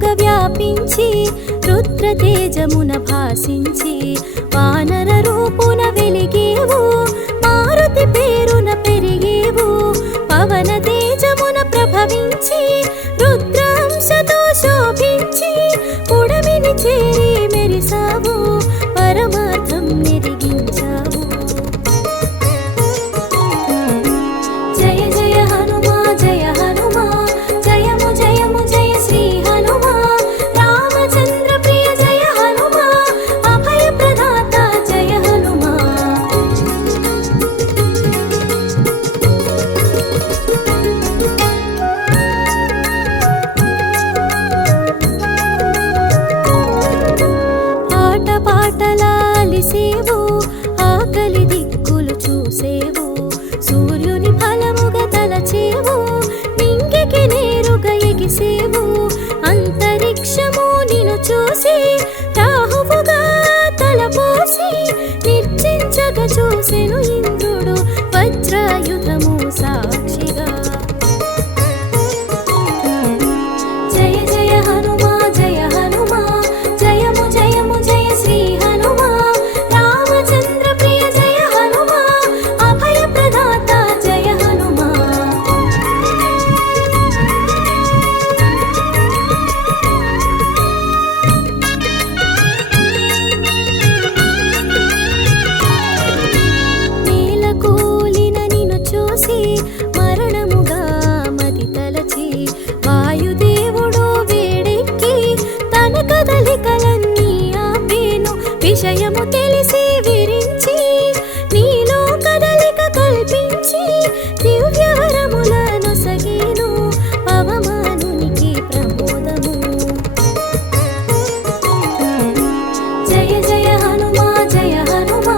వేగముగా వ్యాపించి రుద్ర తేజమున భాసించి వానర రూపున వెలిగేవు మారుతి పేరున పెరిగేవు పవన తేజమున ప్రభవించి రుద్రాంశతో శోభించి పుడమిని చేరి మెరిసావు పరమార్థం నెరిగించావు జయ జయ హనుమా జయ హనుమా జయము జయము జయ శ్రీ హనుమా రామచంద్ర ప్రియ జయ హనుమా అభయ ప్రదాత జయ హనుమా ఆట పాటలాలిసేవు ఆకలి దిక్కులు చూసేవు సూర్యుని ఫలముగా తలచేవు నింగికి నేరుగా ఎగిసేవు అంతరిక్షము నిన్ను చూసి రాహువుగా తలపోసి నిర్జించగా చూసెను ఇంద్రుడు వజ్రాయుధము సాక్షిగా జయ జయ హనుమా జయ హనుమా జయము జయము జయ శ్రీ హనుమా రామచంద్ర ప్రియ జయ హనుమా అభయ ప్రదాత జయ హనుమా నేలకూలిన నిన్ను చూసి మరణముగా మది తలచి వాయుదేవుడు వేడెక్కి తన కదలికలన్నీ ఆపేను విషయము తెలిసి విరించి నీలో కదలిక కల్పించి దివ్యవరములను సగేను పవమానునికి ప్రమోదము జయ జయ హనుమా జయ హనుమా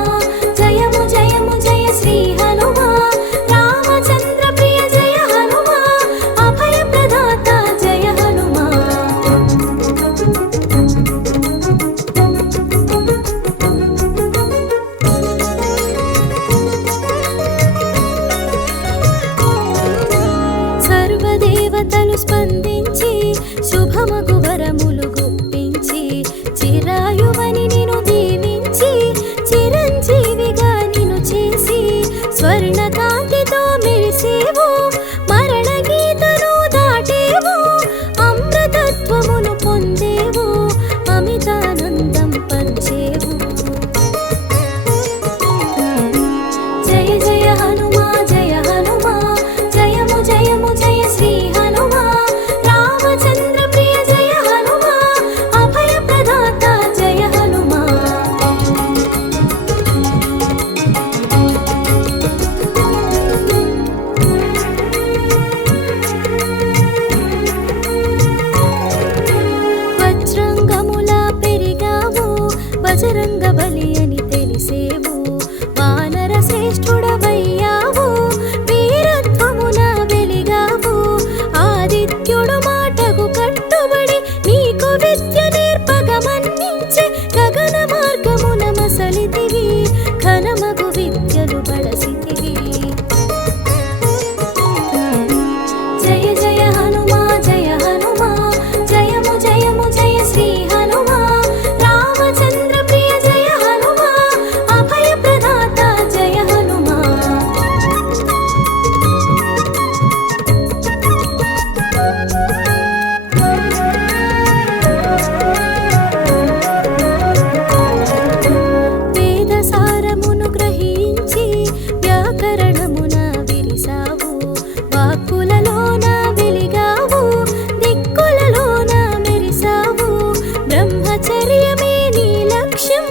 జయము జయము జయ శ్రీ హనుమా రామచంద్ర ప్రియ జయ హనుమా అభయ ప్రదాత జయ హనుమా సర్వదేవతలు స్పందించి శుభమగు వరములు గుప్పించి చిరాయువని నిన్ను దీవించి చిరంజీవిగా నిన్ను చేసి స్వర్ణకాంతితో మెరిసేవు మరణ గీతను దాటేవు అమృతత్వమును పొందేవు అమితానందం పంచేవు జయ జయ హనుమా జయ హనుమా జయము జయము జయ శ్రీ హనుమా రామచంద్ర ప్రియ జయ హనుమా అభయ ప్రదాత జయ హనుమా వజ్రంగములా పెరిగావు బజరంగ బలి అని తెలిసేవు వానర శ్రేష్ఠుడవయ్యావు వీరత్వమున వెలిగావు ఆదిత్యుడు మాటకు కట్టుబడి నీకు విద్య నేర్పగా మన్నించి గగన మార్గమున మసలితివి ఘనమగు విద్యలు బడసితివి జయ జయ హనుమా జయ హనుమా జయము జయము జయ శ్రీ హనుమా రామచంద్ర ప్రియ జయ హనుమా అభయ ప్రదాత జయ హనుమా వేద సారమును గ్రహించి వ్యాకరణమున విరిసావు వాక్కులలోన వెలిగావు దిక్కులలోన మెరిసావు బ్రహ్మచర్యమే నీ లక్ష్యం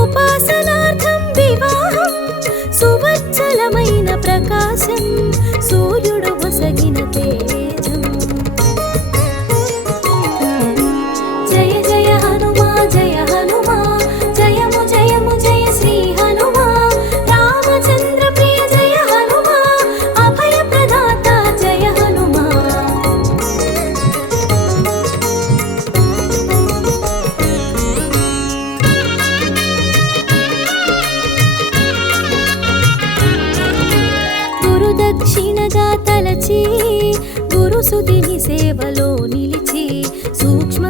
ఉపాసనార్థం వివాహం సువత్సలమైన ప్రకాశం సూర్యుడు ఒసగిన తేజం జయ జయ హనుమా జయ హనుమా జయము జయము జయ శ్రీ హనుమా రామచంద్ర ప్రియ జయ హనుమా అభయ ప్రదాత జయ హనుమా దక్షిణగా తలచి గురుసుదిని సేవలో నిలిచి సూక్ష్మ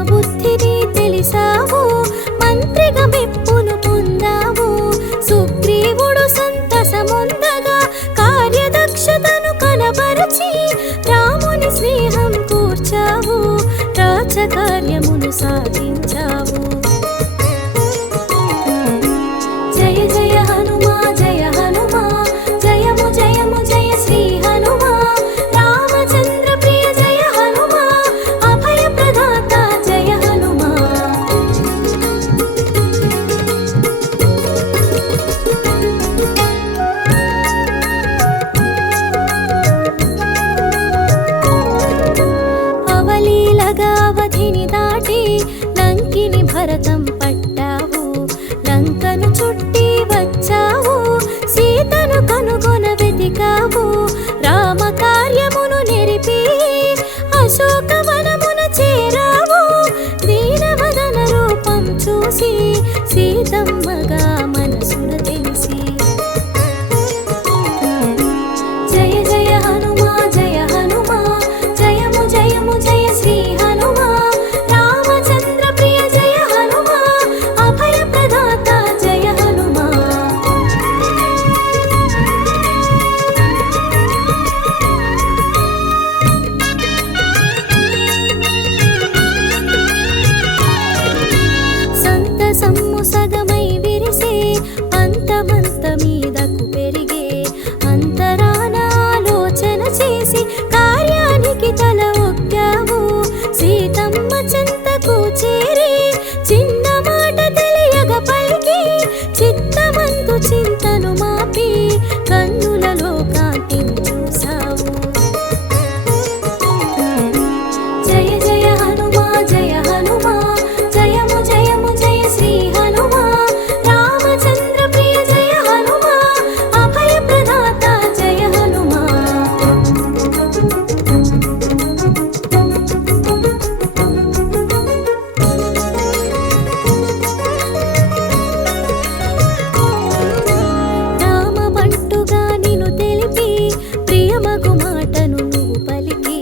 సాధించ కార్యమును సాధించావు. జయ జయ హనుమా జయ హనుమా జయము జయము జయ శ్రీ హనుమా రామచంద్ర ప్రియ జయ హనుమా అభయ ప్రదాత జయ హనుమా. అవలీలగావధిని దాటి లంకిని భరతం పట్టావు, లంకను చుట్టి వచ్చావు, సీతను కనుగొన వెతికావు, రామ కార్యమును నెరిపి అశోకవనమున చేరావు, దీనవదన రూపం చూసి సీతమ్మగా మనసున తెలిసి. జయ జయ హనుమా జయ హనుమా జయము జయము జయ శ్రీ హనుమా రామచంద్ర ప్రియ జయ హనుమా అభయ ప్రదాత జయ హనుమా. సంతసమ్ము సగమై విరిసే పంతమంత మీదకు పెరిగే అంతరాన ఆలోచన చేసి కార్యానికి తల ఒక్కావు, సీతమ్మ చెంతకు చేరి చిన్న మాట తెలియగ పలికి చిత్తమందు చింతను మాపి కన్నులలో కాంతిని చూసావు. జయ జయ హనుమా జయ హనుమా జయము జయము జయ శ్రీ హనుమా రామచంద్ర ప్రియ జయ హనుమా అభయ ప్రదాత జయ హనుమా. రామబంటుగా నిన్ను తెలిపి ప్రియమగు మాటను నువ్వు పలికి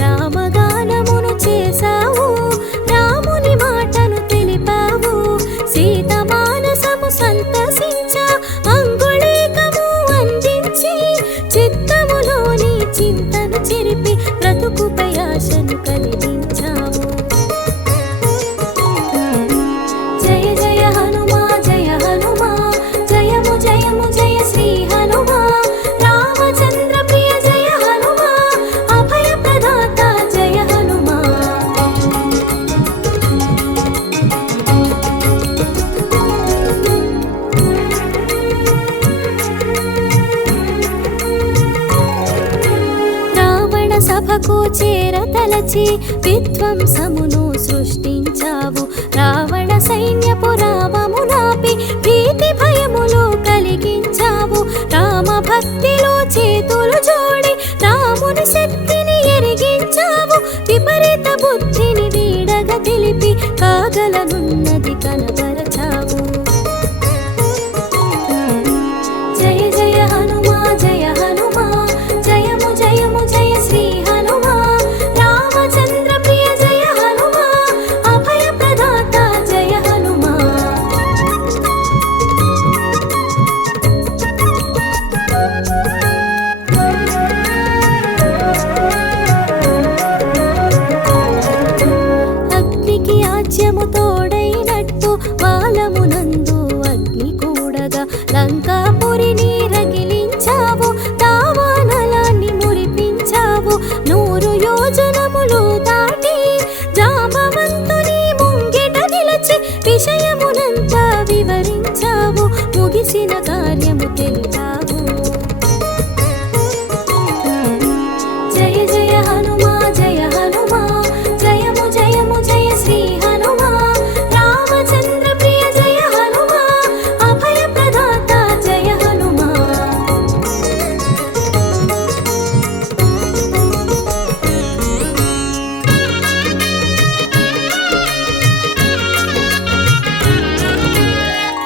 రామగానమును చేసావు, రాముని మాటను తెలిపావు, సీత మానసము సంతసించ అంగుళీకము అందించి చిత్తములోని చింతను చెరిపి బ్రతుకుపై ఆశను కలిగించావు. జయ జయ హనుమా జయ హనుమా జయము జయము జయ శ్రీ హనుమా రామచంద్ర ప్రియ జయ హనుమా అభయ ప్రదాత జయ హనుమా. రావణ సభకు చేరతలచి విధ్వంసమును సృష్టించావు, రావణ సైన్యపు రావము నాపి భీతి భయములు కలిగించావు, రామ భక్తిలో చేతులు జోడి రాముని శక్తిని ఎరిగించావు, విపరీత బుద్ధిని వీడగ తెలిపి కాగలనున్నది కనబరచావు. జయ జయ హనుమా జయ హనుమా జయము జయము జయ శ్రీ హనుమా రామచంద్ర ప్రియ జయ హనుమా అభయ ప్రదాత జయ హనుమా. అగ్నికి ఆజ్యము తోడైనట్టు వాలమునందు అగ్ని కూడగా లంకాపురిని రగిలించావు, దావానలాన్ని మురిపించావు, 100 యోజనములు దాటి జాంబవంతుని ముంగిట నిలచి విషయమునంతా వివరించావు, ముగిసిన కార్యము తెలిపావు. జయ జయ హనుమా జయ హనుమా జయము జయము జయ శ్రీ హనుమా రామచంద్ర ప్రియ జయ హనుమా అభయ ప్రదాత జయ హనుమా.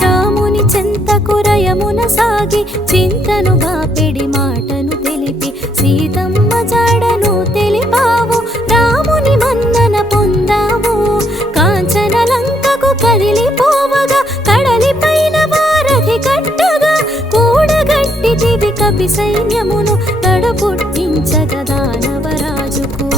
రాముని చెంతకు రయమున సాగి చింతను బాపెడి మాటను తెలిపి సీతమ్మ జాడను తెలిపావు, రాముని మన్నన పొందావు, కాంచన లంకకు కదిలిపోవగా కడలిపైన వారధి కట్టగా కూడగట్టితివి కపి సైన్యమును నడపుట్టించగ దానవరాజుకు.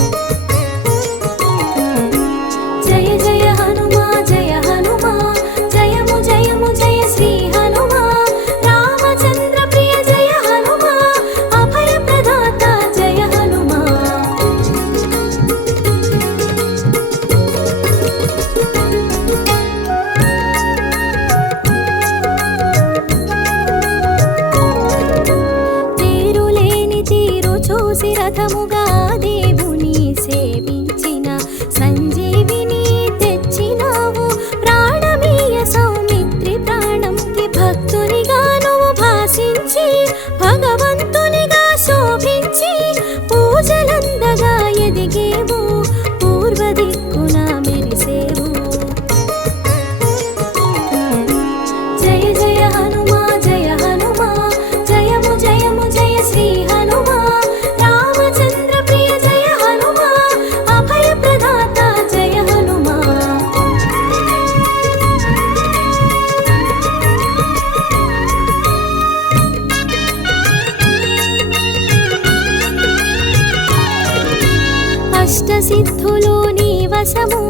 వశము,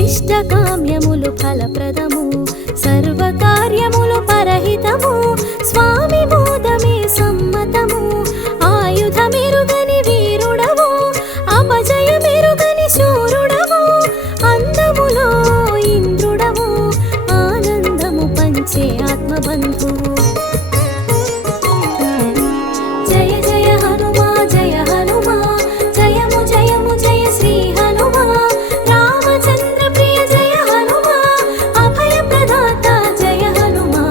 ఇష్టకామ్యములు ఫలప్రదము, సర్వకార్యములు పరహితము, స్వామి మోదమే సమ్మతము. ఆయుధమెరుగని వీరుడవు, అపజయమెరుగని శూరుడవు, అందములో ఇంద్రుడవు, ఆనందము పంచే ఆత్మబంధువు. జయ జయ హనుమా జయ హనుమా, జయము జయము జయ శ్రీ హనుమా. రామచంద్ర ప్రియ జయ హనుమా, అభయ ప్రదాత జయ హనుమా.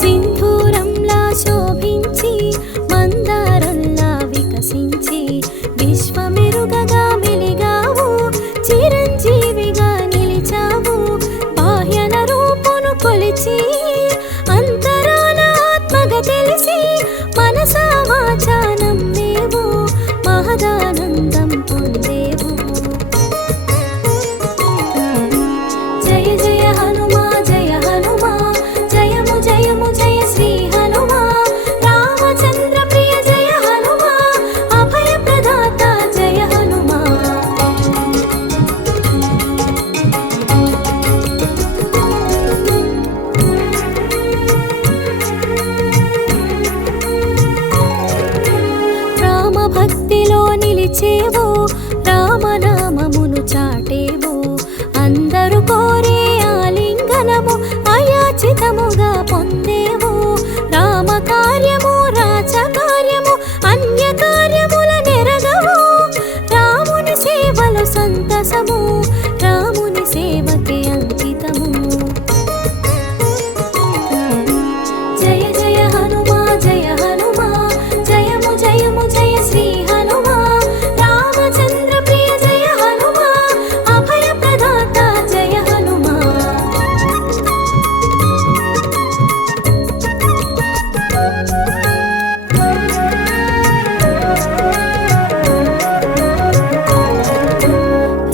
సింధూరంలా శోభించి మందారంలా వికసించి, విశ్వమెరుగగా వెలిగావు, చిరంజీవిగా నిలిచావు. బాహ్యన రూపును కొలిచి అంతరాన ఆత్మగా తెలిసి, మనసా వాచానం దేవు, మహదానందం పొందేవు. జయ జయ హనుమా జయ హనుమా, జయము జయము జయ శ్రీ హనుమా. రామచంద్ర ప్రియ జయ హనుమా, అభయ ప్రదాత జయ హనుమా. రామ భక్తిలో నిలిచేవో, రామనామమును చాటేవో, అందరూ కోరే ఆలింగనము అయాచితముగా పొందేవో. రామ కార్యము రాజకార్యము అన్య కార్యముల నెరగవు, రాముని సేవలు సంతసము, రాముని సేవకే అంకితము. జయ జయ హనుమా జయ హనుమా, జయము జయము జయ శ్రీ హనుమా. రామచంద్ర ప్రియ జయ హనుమా, అభయ ప్రదాత జయ హనుమా.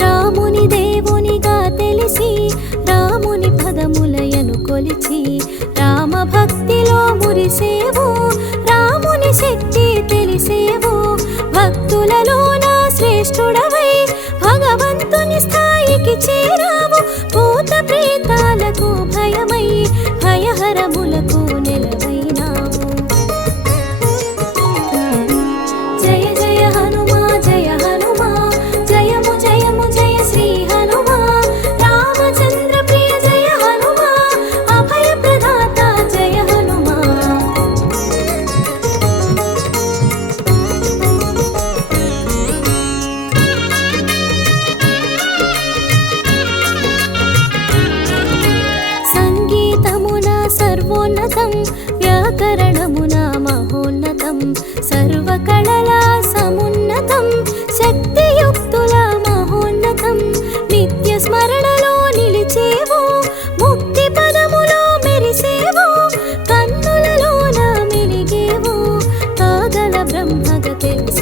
రాముని దేవునిగా తెలిసి, రాముని పదములయను కొలిచి, రామ భక్తిలో మురిసేవు, రాముని శక్తి తెలిసేవు. భక్తులలోన శ్రేష్ఠుడవై భగవంతుని స్థాయికి చేరావు. భూత ప్రేతాలకు భయమై భయహరములకు నెలవైనావు. జయ జయ హనుమా జయ హనుమా, జయము జయము జయ శ్రీ హనుమా. రామచంద్ర ప్రియ జయ హనుమా, అభయ ప్రదాత జయ హనుమా. సంగీతమున సర్వోన్నతం, వ్యాకరణమున మహోన్నతం, సర్వకళల సమున్నతం, శక్తియుక్తుల మహోన్నతం. నిత్య స్మరణలో నిలిచేవు, ముక్తి పదములో మెరిసేవు, కన్నులలోన మెలిగేవు, కాగల బ్రహ్మగ తెలుసు